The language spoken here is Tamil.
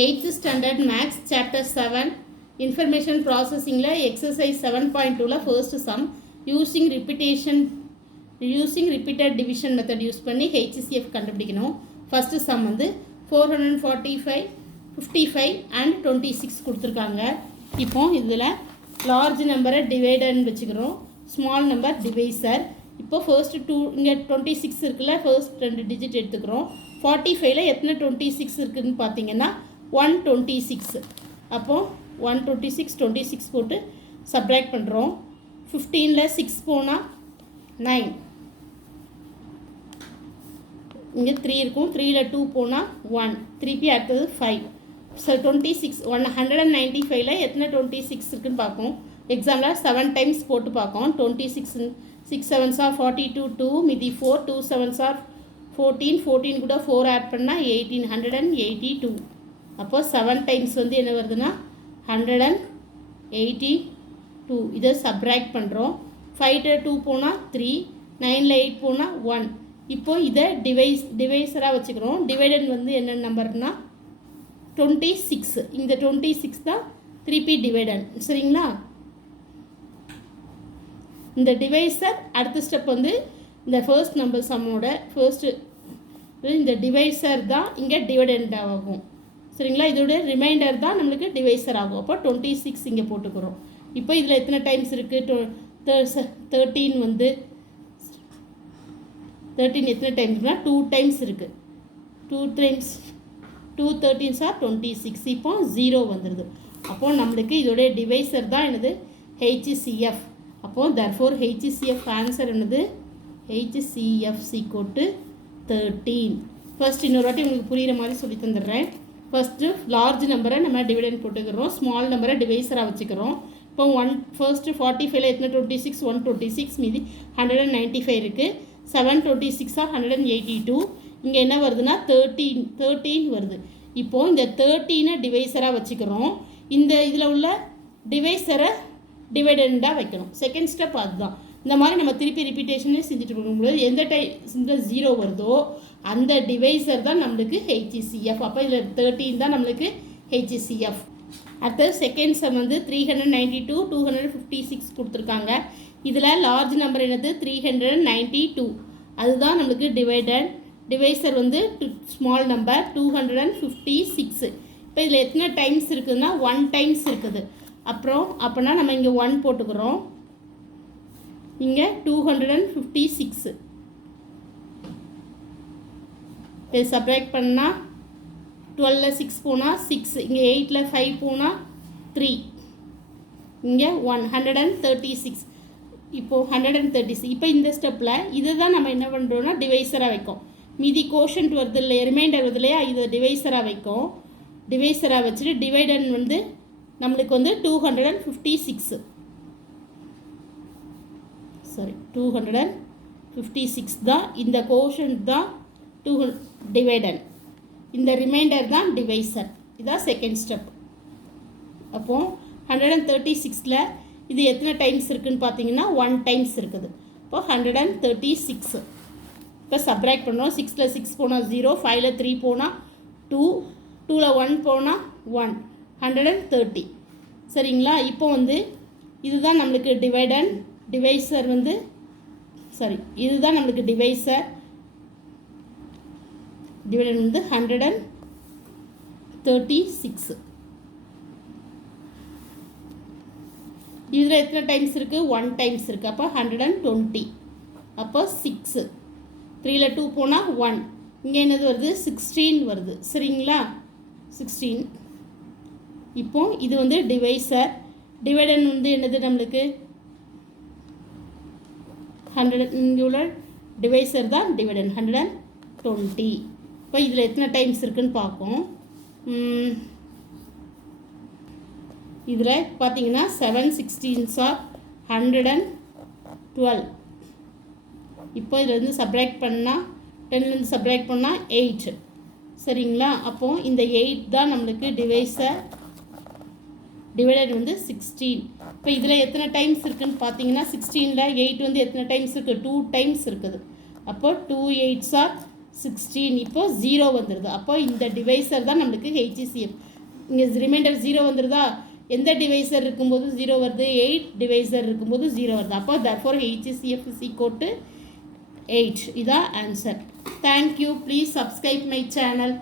8th standard maths chapter 7 information processing la exercise 7.2 la first sum using repeated division method use பண்ணி HCF கண்டுபிடிக்கணும். first sum வந்து 445 55 and 26 கொடுத்திருக்காங்க. இப்போ இதுல large number divider வெச்சுக்கிறோம், small number divisor. இப்போ first 2 இங்க 26 இருக்குல, first ரெண்டு digit எடுத்துக்கிறோம். 45 ல எத்தனை 26 இருக்குன்னு பாத்தீங்கன்னா 126. அப்போ 126 26 போட்டு subtract பண்றோம். 15 ல 6 போனா 9. இங்க 3 இருக்கும், 3 ல 2 போனா 1, திருப்பி அடுத்தது 5. So 26 195 ல எத்தனை 26 இருக்குன்னு பார்ப்போம். எக்ஸாம்ல 7 டைம்ஸ் போட்டு பார்ப்போம். 26 6 7s are 42, 2 மீதி 4, 2 7s are 14, 14 கூட 4 ஆட் பண்ணா 1882. அப்போ 7 டைம்ஸ் வந்து என்ன வருதுன்னா 182. இதை சப்ராக்ட் பண்ணுறோம். 5 ல 2 போனால் 3, 9 ல 8 போனால் 1. இப்போ இதை டிவைஸராக வச்சுக்கிறோம். டிவைடன் வந்து என்ன நம்பர்னா 26. இந்த 26 தான் திருப்பி டிவைடன், சரிங்களா? இந்த டிவைஸர் அடுத்த ஸ்டெப் வந்து இந்த ஃபர்ஸ்ட் நம்பர் சம்மோட ஃபர்ஸ்ட் இந்த டிவைஸர் தான் இங்கே டிவைடண்ட் ஆகும், சரிங்களா? இதோட ரிமைண்டர் தான் நம்மளுக்கு டிவைஸர் ஆகும். அப்போ 26 இங்கே போட்டுக்கிறோம். இப்போ இதில் எத்தனை டைம்ஸ் இருக்குது? 13 வந்து 13 எத்தனை டைம்ஸ்னா 2 டைம்ஸ் இருக்குது. 2 டைம்ஸ் 2 13s are 26. இப்போ 0 வந்துடுது. அப்போது நம்மளுக்கு இதோடைய டிவைஸர் தான் என்னது HCF. அப்போது therefore HCF ஆன்சர் என்னது HCF equal to 13. ஃபர்ஸ்ட் இன்னொரு வாட்டி உங்களுக்கு புரிகிற மாதிரி சொல்லி தந்துடுறேன். ஃபர்ஸ்ட்டு லார்ஜ் நம்பரை நம்ம டிவைடன் போட்டுக்கிறோம், ஸ்மால் நம்பரை டிவைஸராக வச்சுக்கிறோம். இப்போ ஃபர்ஸ்ட்டு 45ல எத்தனை 26 126 மீதி 195 இருக்குது. 726 ஆர் 182. இங்கே என்ன வருதுன்னா 13 வருது. இப்போது இந்த 13 டிவைஸராக வச்சுக்கிறோம். இந்த இதில் உள்ள டிவைஸரை டிவைடண்டாக வைக்கணும். செகண்ட் ஸ்டெப் அதுதான். இந்த மாதிரி நம்ம திருப்பி ரிப்பீட்டேஷனே செஞ்சுட்டு போகும்போது எந்த டைம்ல 0 வருதோ அந்த டிவைஸர் தான் நம்மளுக்கு HCF. அப்போ இதில் 13 தான் நம்மளுக்கு HCF. அடுத்தது செகண்ட் சம் வந்து 392 256 கொடுத்துருக்காங்க. இதில் லார்ஜ் நம்பர் என்னது 392, அதுதான் நம்மளுக்கு டிவைஸர் வந்து ஸ்மால் நம்பர் 256. இப்போ இதில் எத்தனை டைம்ஸ் இருக்குதுன்னா 1 டைம்ஸ் இருக்குது. அப்போனா நம்ம இங்கே 1 போட்டுக்கிறோம், இங்கே 256. இப்போ சப்ராக்ட் பண்ணால் 12 ல 6 போனால் 6, இங்கே 8 ல 5 போனால் 3, இங்கே 136. இப்போது 136. இப்போ இந்த ஸ்டெப்பில் இதை தான் நம்ம என்ன பண்ணுறோன்னா டிவைஸராக வைக்கும். மீதி கோஷன்ட் வருது இல்லையா, ரிமைண்டர் வருது இல்லையா, இதை டிவைஸராக வைக்கும். டிவைஸராக வச்சுட்டு டிவைடன் வந்து நம்மளுக்கு வந்து 256 256 தான் இந்த கோஷன்ட் தான் டிவைடன், இந்த ரிமைண்டர் தான் டிவைஸர். இதுதான் செகண்ட் ஸ்டெப். அப்போது 136ல் இது எத்தனை டைம்ஸ் இருக்குதுன்னு பார்த்தீங்கன்னா 1 டைம்ஸ் இருக்குது. இப்போ 136. இப்போ சப்ராக்ட் பண்ணுறோம். 6 ல 6 போனால் 0, 5 ல 3 போனால் 2, 2 ல 1 போனால் 1, 130. சரிங்களா? இப்போ வந்து இதுதான் நம்மளுக்கு டிவைஸர் வந்து இதுதான் நம்மளுக்கு டிவைடன் வந்து 136. இதில் எத்தனை டைம்ஸ் இருக்குது? 1 டைம்ஸ் இருக்குது. அப்போ 120. அப்போ 6, 3 ல 2 போனால் 1, இங்கே என்னது வருது 16 வருது, சரிங்களா? 16. இப்போ இது வந்து டிவைஸர். டிவைடன் வந்து என்னது நம்மளுக்கு 100. இங்கே உள்ள டிவைஸர் தான் டிவைடன் 120. இப்போ இதில் எத்தனை டைம்ஸ் இருக்குதுன்னு பார்ப்போம். இதில் பார்த்தீங்கன்னா 7 16s are 112. இப்போ இதிலேருந்து சப்ராக்ட் பண்ணால் 10லேருந்து சப்ராக்ட் பண்ணால் 8, சரிங்களா? அப்போது இந்த 8 தான் நம்மளுக்கு டிவைடட் வந்து 16. இப்போ இதில் எத்தனை டைம்ஸ் இருக்குதுன்னு பார்த்தீங்கன்னா 16ல் 8 வந்து எத்தனை டைம்ஸ் இருக்குது? 2 டைம்ஸ் இருக்குது. அப்போ 2 8s are 16 இப்போ 0 வந்துடுது. அப்போ இந்த டிவைசர் தான் நம்மளுக்கு HCF. இங்கே ரிமைண்டர் 0 வந்துடுதா? எந்த டிவைசர் இருக்கும்போது 0 வருது? 8 டிவைசர் இருக்கும்போது 0 வருது. அப்போ therefore HCF is equal to 8. இதான் answer. Thank you. Please subscribe my channel.